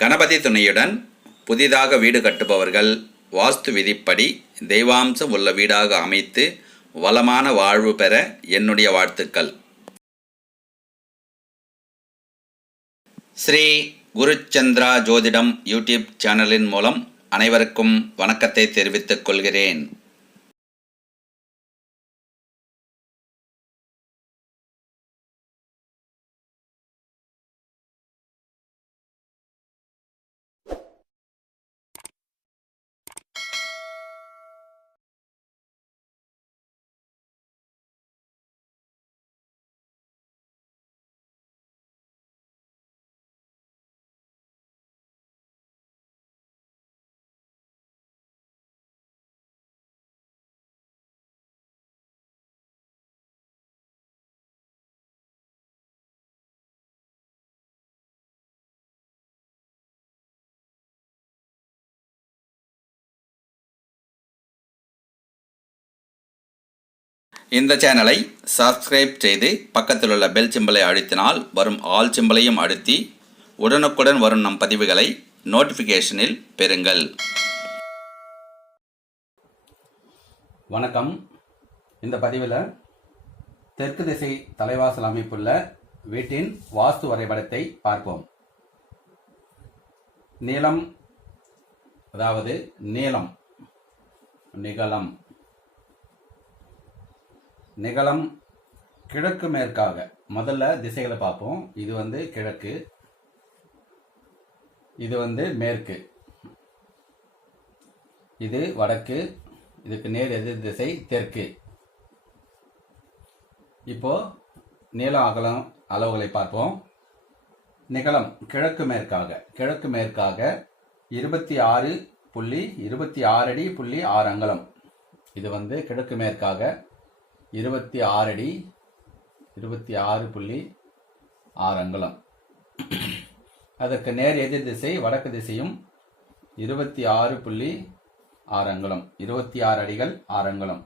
கணபதி துணையுடன் புதிதாக வீடு கட்டுபவர்கள் வாஸ்து விதிப்படி தெய்வாம்சம் உள்ள வீடாக அமைத்து வளமான வாழ்வு பெற என்னுடைய வாழ்த்துக்கள். ஸ்ரீ குருச்சந்திரா ஜோதிடம் யூடியூப் சேனலின் மூலம் அனைவருக்கும் வணக்கத்தை தெரிவித்துக் கொள்கிறேன். இந்த சேனலை சப்ஸ்கிரைப் செய்து பக்கத்தில் உள்ள பெல் சிம்பலை அழுத்தினால் வரும் ஆல் சிம்பலையும் அழுத்தி உடனுக்குடன் வரும் நம் பதிவுகளை நோட்டிஃபிகேஷனில் பெறுங்கள். வணக்கம். இந்த பதிவில் தெற்கு திசை தலைவாசல் அமைப்புள்ள வீட்டின் வாஸ்து வரைபடத்தை பார்ப்போம். நீளம், அதாவது நீளம், நிகழம், நிகழம் கிழக்கு மேற்காக. முதல்ல திசைகளை பார்ப்போம். இது கிழக்கு, இது மேற்கு, இது வடக்கு, இதுக்கு நேர் எதிர் திசை தெற்கு. இப்போ நீளம் அகலம் அளவுகளை பார்ப்போம். நிகழம் கிழக்கு மேற்காக, கிழக்கு மேற்காக 26.26 அடி 6 அங்குலம். இது கிழக்கு மேற்காக 26 அடி 26.6 அங்குலம். அதற்கு நேர் எதிர் திசை வடக்கு திசையும் 26.6 அங்குலம், 26 அடிகள் 6 அங்குலம்.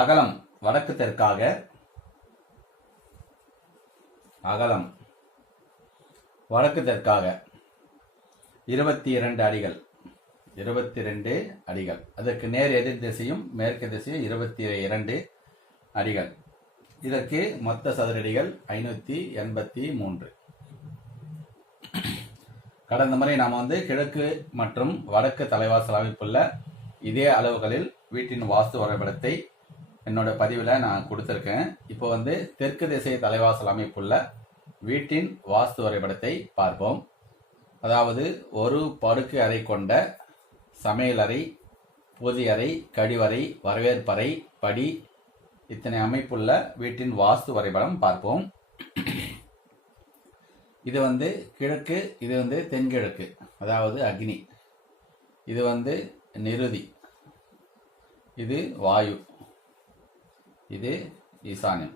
அகலம் வடக்கு தெற்காக, அகலம் வடக்கு தெற்காக 22 அடிகள், 22 அடிகள். அதற்கு நேர் எதிர் திசையும் மேற்கு திசையும் 22 அடிகள். இதற்கு மொத்த சதுரடிகள் 583. கடந்த முறை நாம் கிழக்கு மற்றும் வடக்கு தலைவாசல் அமைப்புள்ள இதே அளவுகளில் வீட்டின் வாஸ்து வரைபடத்தை என்னோட பதிவில் நான் கொடுத்துருக்கேன். இப்போ தெற்கு திசை தலைவாசல் அமைப்புள்ள வீட்டின் வாஸ்து வரைபடத்தை பார்ப்போம். அதாவது ஒரு படுக்கை அறை கொண்ட சமையலறை, பூஜை அறை, கழிவறை, வரவேற்பறை, படி, இத்தனை அமைப்புள்ள வீட்டின் வாஸ்து வரைபடம் பார்ப்போம். இது கிழக்கு, இது தென்கிழக்கு, அதாவது அக்னி, இது நிருதி, இது வாயு, இது ஈசானியம்.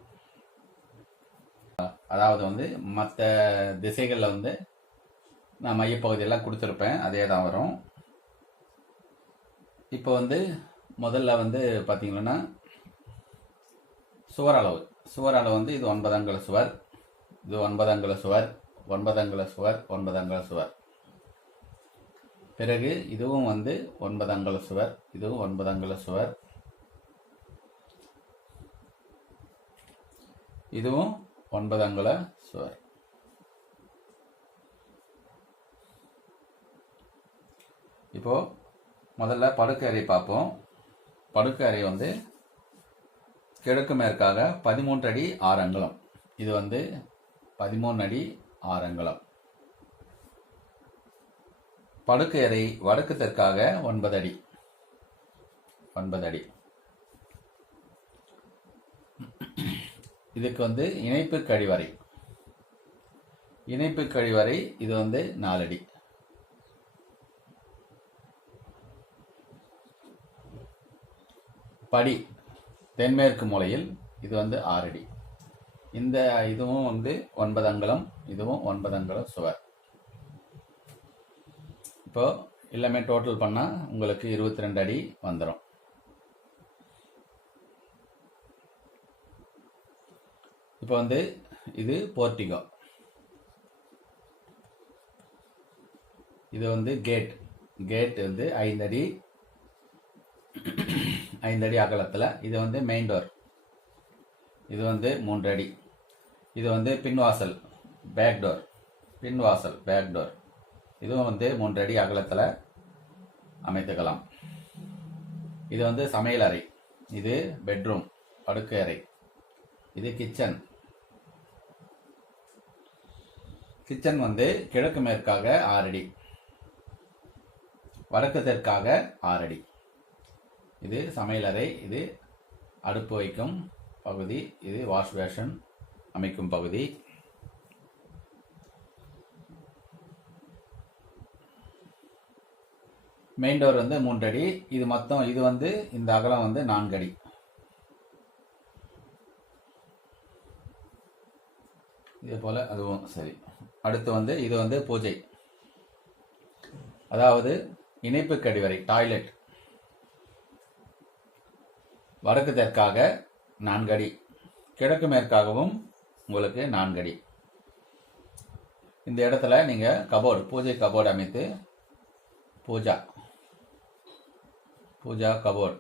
அதாவது மற்ற திசைகளில் நான் மையப்பகுதியெல்லாம் கொடுத்துருப்பேன், அதே தான் வரும். இப்போ முதல்ல பார்த்தீங்கன்னா சுவர் அளவு இது 9 அங்குல சுவர், இது 9 அங்குல சுவர், 9 அங்குல சுவர், 9 அங்குல சுவர். பிறகு இதுவும் 9 அங்குல சுவர், இதுவும் 9 அங்குல சுவர், இதுவும் 9 அங்குல சுவர். இப்போ முதல்ல படுக்கை அறை பார்ப்போம். படுக்கை அறை கிழக்கு மேற்காக 13 அடி 6 அங்குலம். இது 13 அடி 6 அங்குலம். படுக்கை அறை வடக்கு தெற்காக 9 அடி, 9 அடி. இதுக்கு இணைப்பு கழிவறை, இணைப்பு கழிவறை இது 4 அடி. படி தென்மேற்கு மூலையில் இது 6 அடி. இதுவும் 9 அங்குலம், இதுவும் 9 அங்குலம் சுவர். இப்போ எல்லாமே டோட்டல் பண்ணா உங்களுக்கு 22 அடி வந்துடும். இப்போ இது போர்ட்டிகோ. இது வந்து கேட். கேட் வந்து 5 அடி 5 அடி அகலத்தில். இது வந்து மெயின் டோர். இது வந்து 3 அடி. இது வந்து பின்வாசல் பேக் டோர். பின்வாசல் பேக் டோர் இதுவும் வந்து 3 அடி அகலத்தில் அமைத்துக்கலாம். இது வந்து சமையல் அறை. இது பெட்ரூம் படுக்கை அறை. இது கிச்சன். கிச்சன் வந்து கிழக்கு மேற்காக 6 அடி, வடக்கு தெற்காக 6 அடி. இது சமையலறை. இது அடுப்பு வைக்கும் பகுதி. இது வாஷ் பேஷன் அமைக்கும் பகுதி. மெயின் டோர் வந்து 3 அடி. இது மொத்தம் இது வந்து இந்த அகலம் வந்து 4 அடி. இதே போல அதுவும் சரி. அடுத்து வந்து இது வந்து பூஜை, அதாவது இணைப்பு கழிவறை டாய்லெட். வடக்கு தெற்காக 4 அடி, கிழக்கு மேற்காகவும் உங்களுக்கு 4 அடி. இந்த இடத்துல நீங்க கபோர்டு, பூஜை கபோர்டு அமைத்து பூஜா கபோர்டு.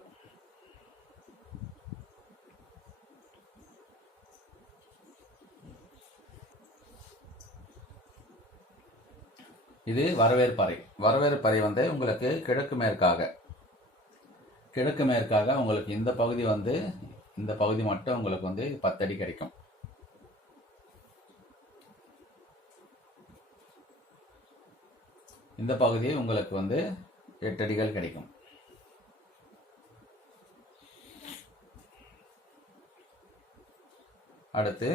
இது வரவேற்பறை. வரவேற்பறை வந்து உங்களுக்கு கிழக்கு மேற்காக உங்களுக்கு இந்த பகுதி வந்து இந்த பகுதி மட்டும் உங்களுக்கு வந்து 10 அடி கிடைக்கும். இந்த பகுதி உங்களுக்கு வந்து 8 அடிகள் கிடைக்கும். அடுத்து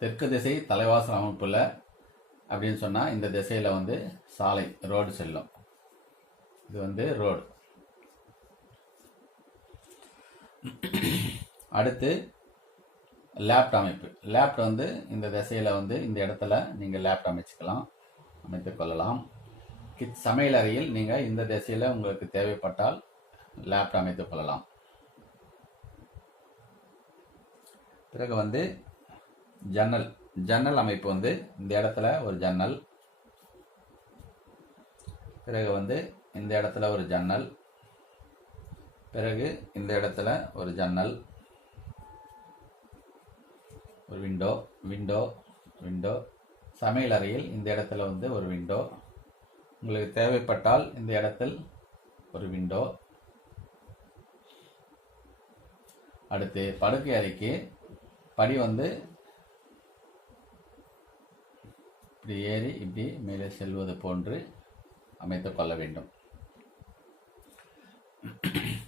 தெற்கு திசை தலைவாசல் அமைப்புல அப்படின்னு சொன்னா இந்த திசையில வந்து சாலை ரோடு செல்லும். இது வந்து ரோடு. அடுத்து லேப்ட் அமைப்பு. லேப்ட் வந்து இந்த திசையில வந்து இந்த இடத்துல நீங்க லேப்ட் அமைத்துக் கொள்ளலாம். சமையல் அறையில் நீங்க இந்த திசையில உங்களுக்கு தேவைப்பட்டால் லேப்ட் அமைத்துக் கொள்ளலாம். பிறகு வந்து ஜன்னல் அமைப்பு வந்து இந்த இடத்துல ஒரு ஜன்னல். பிறகு வந்து இந்த இடத்துல ஒரு ஜன்னல். பிறகு இந்த இடத்துல ஒரு ஜன்னல், ஒரு விண்டோ. சமையல் அறையில் இந்த இடத்துல வந்து ஒரு விண்டோ. உங்களுக்கு தேவைப்பட்டால் இந்த இடத்தில் ஒரு விண்டோ. அடுத்து படுக்கை அறைக்கு படி வந்து இப்படி ஏறி இப்படி மேலே செல்வது போன்று அமைத்துக் கொள்ள வேண்டும்.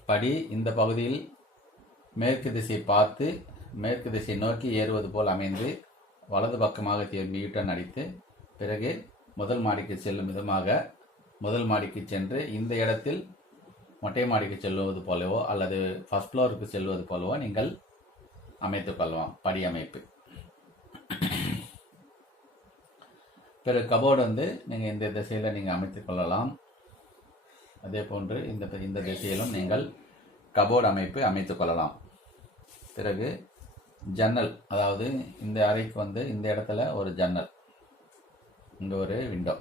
படி இந்த பகுதியில் மேற்கு திசை பார்த்து மேற்கு திசை நோக்கி ஏறுவது போல் அமைந்து வலது பக்கமாக திரும்பி யூட்டன் அடித்து பிறகு முதல் மாடிக்கு செல்லும் விதமாக முதல் மாடிக்கு சென்று இந்த இடத்தில் மொட்டை மாடிக்கு செல்வது போலவோ அல்லது ஃபர்ஸ்ட் ஃப்ளோருக்கு செல்வது போலவோ நீங்கள் அமைத்துக் கொள்ளலாம் படி அமைப்பு. பிறகு கபோர்டு வந்து நீங்கள் இந்த திசையில் நீங்கள் அமைத்துக் கொள்ளலாம். அதே போன்று இந்த திசையிலும் நீங்கள் கபோர்டு அமைப்பு அமைத்துக் கொள்ளலாம். பிறகு ஜன்னல், அதாவது இந்த அறைக்கு வந்து இந்த இடத்துல ஒரு ஜன்னல், இங்கே ஒரு விண்டோ,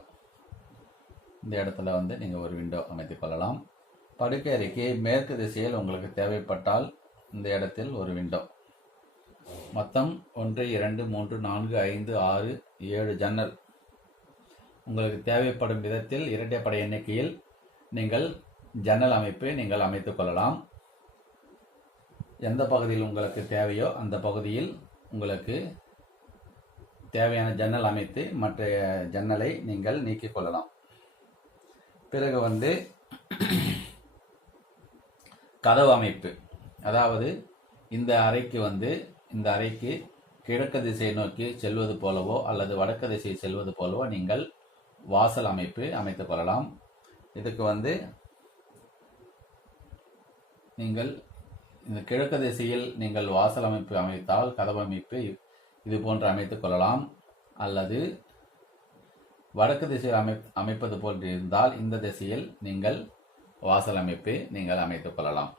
இந்த இடத்துல வந்து நீங்கள் ஒரு விண்டோ அமைத்துக் கொள்ளலாம். படுக்கை அறைக்கு மேற்கு திசையில் உங்களுக்கு தேவைப்பட்டால் இந்த இடத்தில் ஒரு விண்டோ. மொத்தம் 1 2 3 4 5 6 7 ஜன்னல். உங்களுக்கு தேவைப்படும் விதத்தில் இரட்டைப்படை எண்ணிக்கையில் நீங்கள் ஜன்னல் அமைப்பு நீங்கள் அமைத்துக் கொள்ளலாம். எந்த பகுதியில் உங்களுக்கு தேவையோ அந்த பகுதியில் உங்களுக்கு தேவையான ஜன்னல் அமைத்து மற்ற ஜன்னலை நீங்கள் நீக்கிக் கொள்ளலாம். பிறகு வந்து கதவு அமைப்பு, அதாவது இந்த அறைக்கு கிழக்கு திசை நோக்கி செல்வது போலவோ அல்லது வடக்கு திசை செல்வது போலவோ நீங்கள் வாசல் அமைப்பு அமைத்துக் கொள்ளலாம். இதுக்கு வந்து நீங்கள் இந்த கிழக்கு திசையில் நீங்கள் வாசல் அமைப்பு அமைத்தால் கதவு அமைப்பு இது போன்று அமைத்துக் கொள்ளலாம். அல்லது வடக்கு திசையில் அமைப்பது போன்று இருந்தால் இந்த திசையில் நீங்கள் வாசல் அமைப்பு நீங்கள் அமைத்துக் கொள்ளலாம்.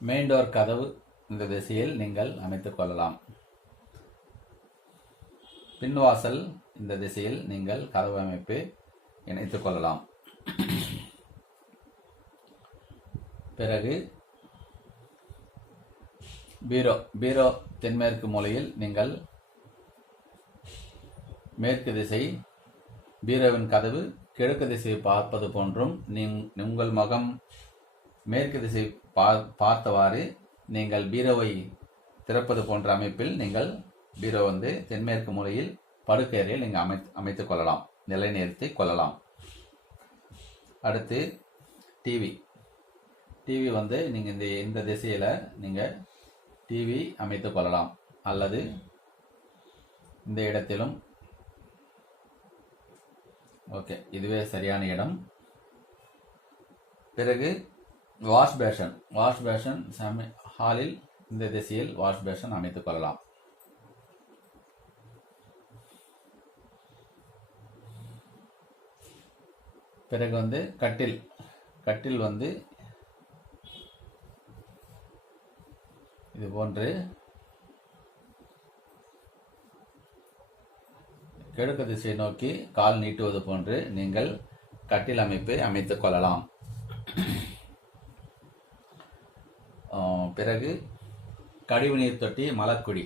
மெயின் டோர் கதவு இந்த திசையில் நீங்கள் அமைத்துக் கொள்ளலாம். பின்வாசல் இந்த திசையில் நீங்கள் கதவு அமைப்பு இணைத்துக் கொள்ளலாம். பிறகு பீரோ தென்மேற்கு மூலையில் நீங்கள் மேற்கு திசை பீரோவின் கதவு கிழக்கு திசையை பார்ப்பது போன்றும் உங்கள் முகம் மேற்கு திசை பார்த்தவாறு நீங்கள் பீரோவை திறப்பது போன்ற அமைப்பில் நீங்கள் பீரோ தென்மேற்கு மூலையில் படுக்கை அறையில் நீங்கள் அமைத்துக் கொள்ளலாம், நிலைநிறுத்தி கொள்ளலாம். அடுத்து டிவி நீங்கள் இந்த திசையில் நீங்கள் டிவி அமைத்துக் கொள்ளலாம், அல்லது இந்த இடத்திலும். ஓகே, இதுவே சரியான இடம். பிறகு வாஷ் பேஷன் ஹாலில் இந்த திசையில் வாஷ் பேஷன் அமைத்துக் கொள்ளலாம். பிறகு கட்டில் இது போன்று கிழக்கு திசையை நோக்கி கால் நீட்டுவது போன்று நீங்கள் கட்டில் அமைப்பை அமைத்துக் கொள்ளலாம். பிறகு கழிவுநீர் தொட்டி மலக்குடி,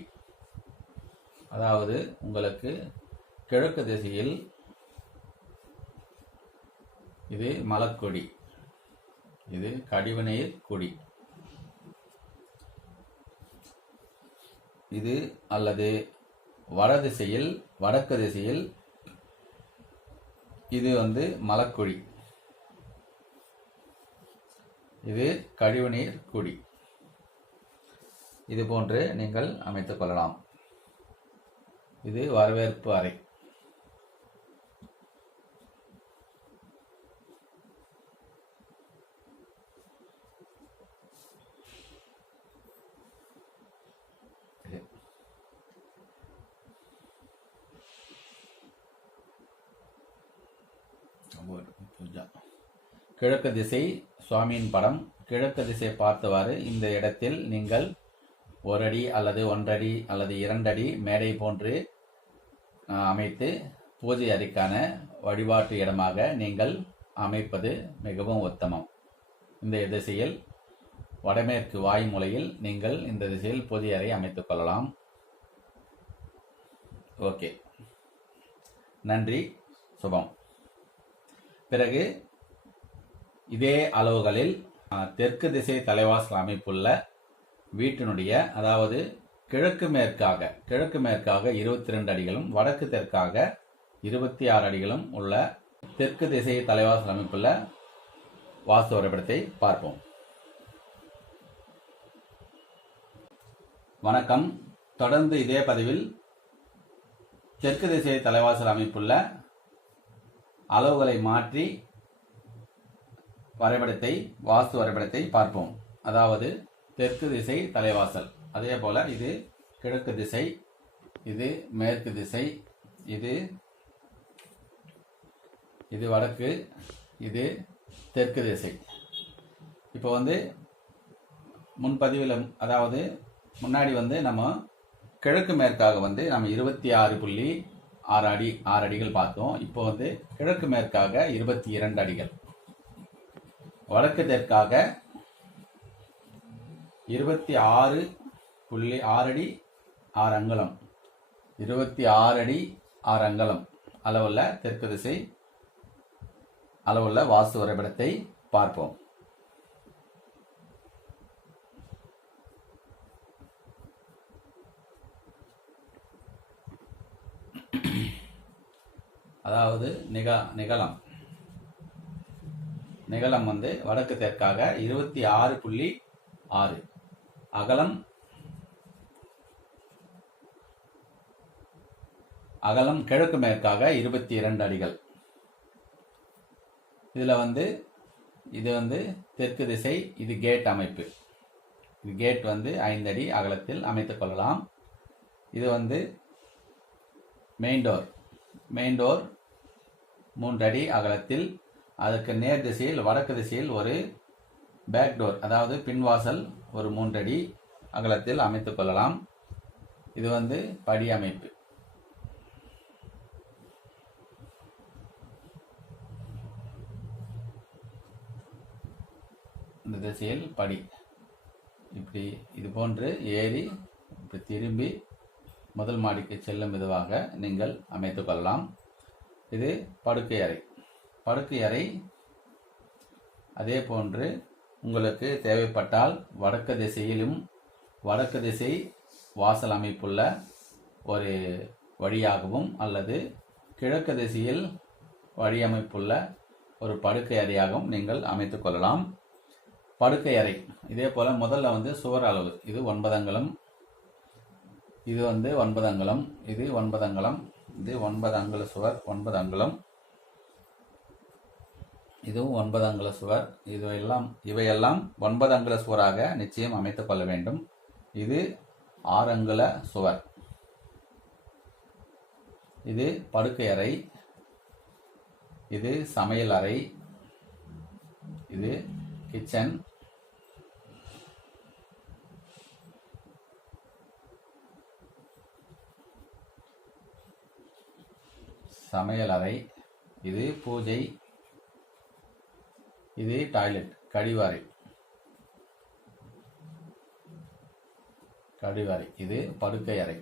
அதாவது உங்களுக்கு கிழக்கு திசையில் இது மலக்குடி, இது கழிவுநீர் குடி. இது அல்லது வடக்கு திசையில் இது மலக்குடி, இது கழிவுநீர் குடி. இது போன்று நீங்கள் அமைத்துக் கொள்ளலாம். இது வரவேற்பு அறை. கிழக்கு திசை சுவாமியின் படம் கிழக்கு திசை பார்த்தவாறு இந்த இடத்தில் நீங்கள் 1 அடி அல்லது 1 அடி அல்லது 2 அடி மேடை போன்று அமைத்து பூஜை அறைக்கான வழிபாட்டு இடமாக நீங்கள் அமைப்பது மிகவும் உத்தமம். இந்த திசையில் வடமேற்கு வாய்மூலையில் நீங்கள் இந்த திசையில் பூஜை அறை அமைத்துக் கொள்ளலாம். ஓகே, நன்றி, சுபம். பிறகு இதே அளவுகளில் தெற்கு திசை தலைவாசல் அமைப்புள்ள வீட்டினுடைய, அதாவது கிழக்கு மேற்காக 22 அடிகளும் வடக்கு தெற்காக 26 அடிகளும் உள்ள தெற்கு திசை தலைவாசல் அமைப்புள்ள வாஸ்து வரைபடத்தை பார்ப்போம். வணக்கம். தொடர்ந்து இதே பதிவில் தெற்கு திசை தலைவாசல் அமைப்புள்ள அளவுகளை மாற்றி வாஸ்து வரைபடத்தை பார்ப்போம். அதாவது தெற்கு திசை தலைவாசல், அதே போல இது கிழக்கு திசை, இது மேற்கு திசை, இது வடக்கு, இது தெற்கு திசை. இப்போ முன்பதிவில், அதாவது முன்னாடி நம்ம கிழக்கு மேற்காக நம்ம 26.6 அடிகள் பார்த்தோம். இப்போ கிழக்கு மேற்காக 22 அடிகள், வடக்கு தெற்காக 26.6 அடி 6 அங்குலம், 26 அடி 6 அங்குலம் அளவுள்ள தெற்கு திசை அளவுள்ள வாஸ்து வரைபடத்தை பார்ப்போம். அதாவது நிகழம் வடக்கு தெற்காக 26.6, அகலம் கிழக்கு மேற்காக 22 அடிகள். இதுல இது தெற்கு திசை, இது கேட் அமைப்பு. இது கேட் 5 அடி அகலத்தில் அமைத்துக் கொள்ளலாம். இது மெயின் டோர் 3 அடி அகலத்தில், அதற்கு நேர் திசையில் வடக்கு திசையில் ஒரு பேக் டோர், அதாவது பின்வாசல் ஒரு 3 அடி அகலத்தில் அமைத்துக் கொள்ளலாம். இது படி அமைப்பு. இந்த திசையில் படி. இப்படி இது போன்று ஏறி இப்படி திரும்பி முதல் மாடிக்கு செல்லும் விதமாக நீங்கள் அமைத்து கொள்ளலாம். இது படுக்கை அறை. படுக்கை அறை அதே போன்று உங்களுக்கு தேவைப்பட்டால் வடக்கு திசையிலும் வடக்கு திசை வாசல் அமைப்புள்ள ஒரு வழியாகவும் அல்லது கிழக்கு திசையில் வழியமைப்புள்ள ஒரு படுக்கை அறையாகவும் நீங்கள் அமைத்து கொள்ளலாம். படுக்கை அறை இதே போல முதல்ல சுவர் அளவு இது 9 அங்குலம், இது 9 அங்குலம், இது 9 அங்குலம், இது 9 அங்குல சுவர் 9 அங்குலம், இதுவும் 9 அங்குல சுவர். இவையெல்லாம் 9 அங்குல சுவராக நிச்சயம் அமைத்துக் கொள்ள வேண்டும். இது 6 அங்குல சுவர். இது படுக்கை அறை, இது சமையல் அறை, இது கிச்சன், சமையல் அறை, இது பூஜை, இது டாய்லெட் கழிவறை, இது படுக்கை அறை.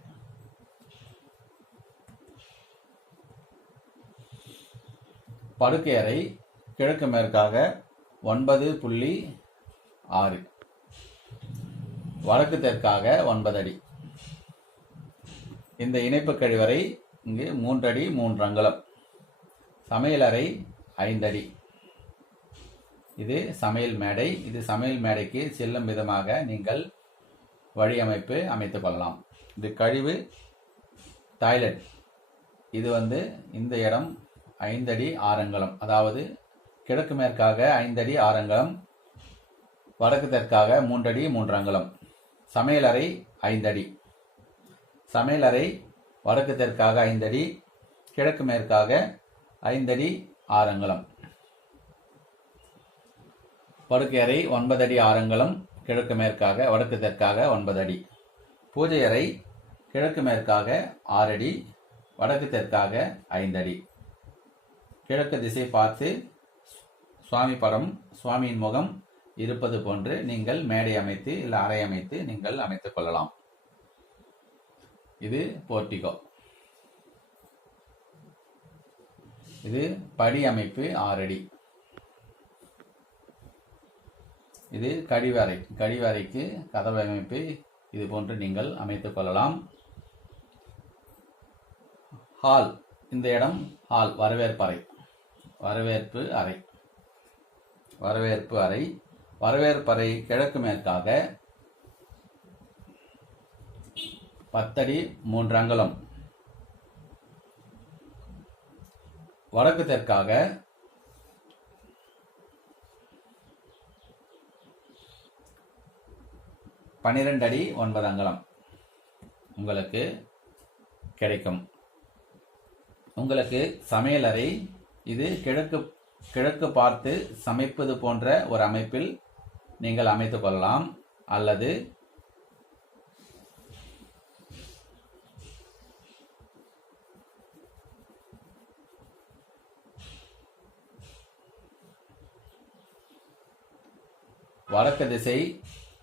படுக்கை அறை கிழக்கு மேற்காக 9.6, வடக்கு தெற்காக 9 அடி. இந்த இணைப்பு கழிவறை இங்கு 3 அடி 3 அங்குலம். சமையலறை 5 அடி. இது சமையல் மேடை. இது சமையல் மேடைக்கு செல்லும் விதமாக நீங்கள் வழியமைப்பு அமைத்துக் கொள்ளலாம். இது கழிவு டாய்லெட். இது இந்த இடம் 5 அடி 6 அங்குலம், அதாவது கிழக்கு மேற்காக 5 அடி 6 அங்குலம், வடக்கு தெற்காக 3 அடி 3 அங்குலம். சமையலறை 5 அடி. சமையலறை வடக்கு தெற்காக 5 அடி, கிழக்கு மேற்காக 5 அடி 6 அங்குலம். படுக்கை அறை 9 அடி 6 அங்குலம், கிழக்கு மேற்காக வடக்கு தெற்காக 9 அடி. பூஜை அறை கிழக்கு மேற்காக 6 அடி, வடக்கு தெற்காக 5 அடி. கிழக்கு திசை பார்த்து சுவாமி படம், சுவாமியின் முகம் இருப்பது போன்று நீங்கள் மேடை அமைத்து இல்லை அறை அமைத்து நீங்கள் அமைத்துக் கொள்ளலாம். இது போர்டிகோ. இது படி அமைப்பு 6 அடி. இது கழிவறை. கழிவறைக்கு கதவு அமைப்பு இது போன்று நீங்கள் அமைத்துக் கொள்ளலாம். ஹால், இந்த இடம் ஹால், வரவேற்பறை, வரவேற்பு அறை, வரவேற்பு அறை. வரவேற்பறை கிழக்கு மேற்காக 10 அடி 3 அங்குலம், வடக்கு தெற்காக 12 அடி 9 அங்குலம் உங்களுக்கு கிடைக்கும். உங்களுக்கு சமையலறை இது கிழக்கு பார்த்து சமைப்பது போன்ற ஒரு அமைப்பில் நீங்கள் அமைத்துக் கொள்ளலாம். அல்லது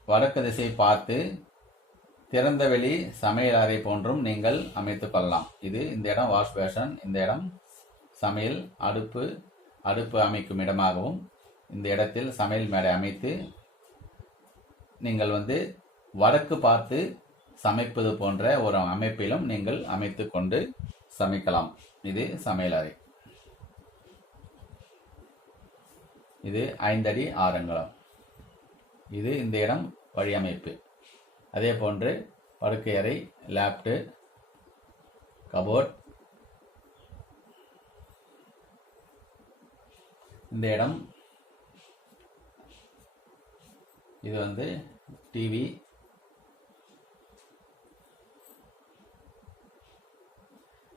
வடக்கு திசை பார்த்து திறந்தவெளி சமையல் அறை போன்றும் நீங்கள் அமைத்துக் கொள்ளலாம். இந்த இடம் வாஷ் பேஷன், இந்த இடம் சமையல் அடுப்பு அமைக்கும் இடமாகவும் இந்த இடத்தில் சமையல் மேடை அமைத்து நீங்கள் வடக்கு பார்த்து சமைப்பது போன்ற ஒரு அமைப்பிலும் நீங்கள் அமைத்து கொண்டு சமைக்கலாம். இது சமையல் அறை. இது 5 அடி 6 அங்குலம். இது இந்த இடம் வழியமைப்பு. அதே போன்று படுக்கை அறை, லேப்டு, கபோர்ட். இந்த இடம் இது டிவி.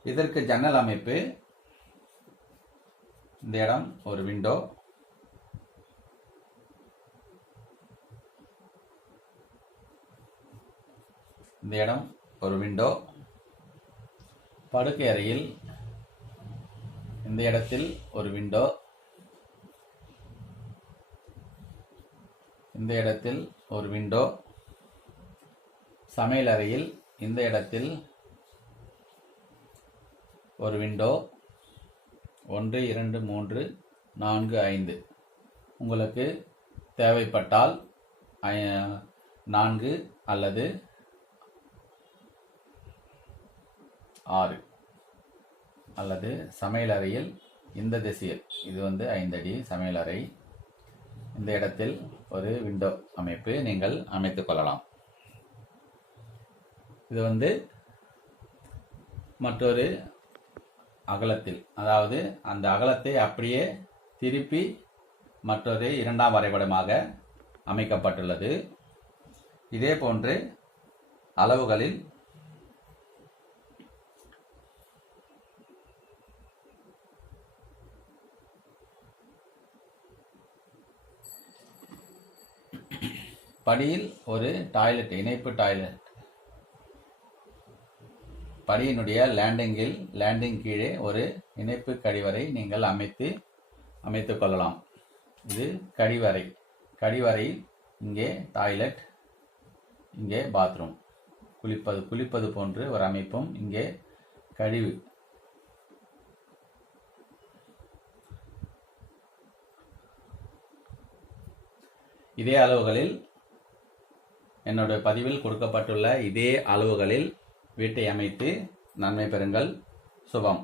இதற்கு ஜன்னல் அமைப்பு. இந்த இடம் ஒரு விண்டோ. இந்த இடம் ஒரு விண்டோ. படுக்கை அறையில் இந்த இடத்தில் ஒரு விண்டோ. இந்த இடத்தில் ஒரு விண்டோ, சமையலறையில் இந்த இடத்தில் ஒரு விண்டோ, 1 2 3 4 5, உங்களுக்கு தேவைப்பட்டால் 4 அல்லது 6 அல்லது சமையலறையில் இந்த திசையில் இது 5 அடி சமையலறை, இந்த இடத்தில் ஒரு விண்டோ அமைப்பு நீங்கள் அமைத்துக் கொள்ளலாம். இது மற்றொரு அகலத்தில், அதாவது அந்த அகலத்தை அப்படியே திருப்பி மற்றொரு 2ஆம் வரைபடமாக அமைக்கப்பட்டுள்ளது. இதே போன்று அளவுகளில் படியில் ஒரு டாய்லெட், இணைப்பு டாய்லெட், படியினுடைய லேண்டிங் கீழே ஒரு இணைப்பு கழிவறை நீங்கள் அமைத்துக் கொள்ளலாம். இது கழிவறை, இங்கே டாய்லெட், இங்கே பாத்ரூம், குளிப்பது போன்று ஒரு அமைப்பும், இங்கே கழிவு. இதே அளவுகளில் என்னுடைய பதிவில் கொடுக்கப்பட்டுள்ள இதே அளவுகளில் வீட்டை அமைத்து நன்மை பெறுங்கள். சுபம்.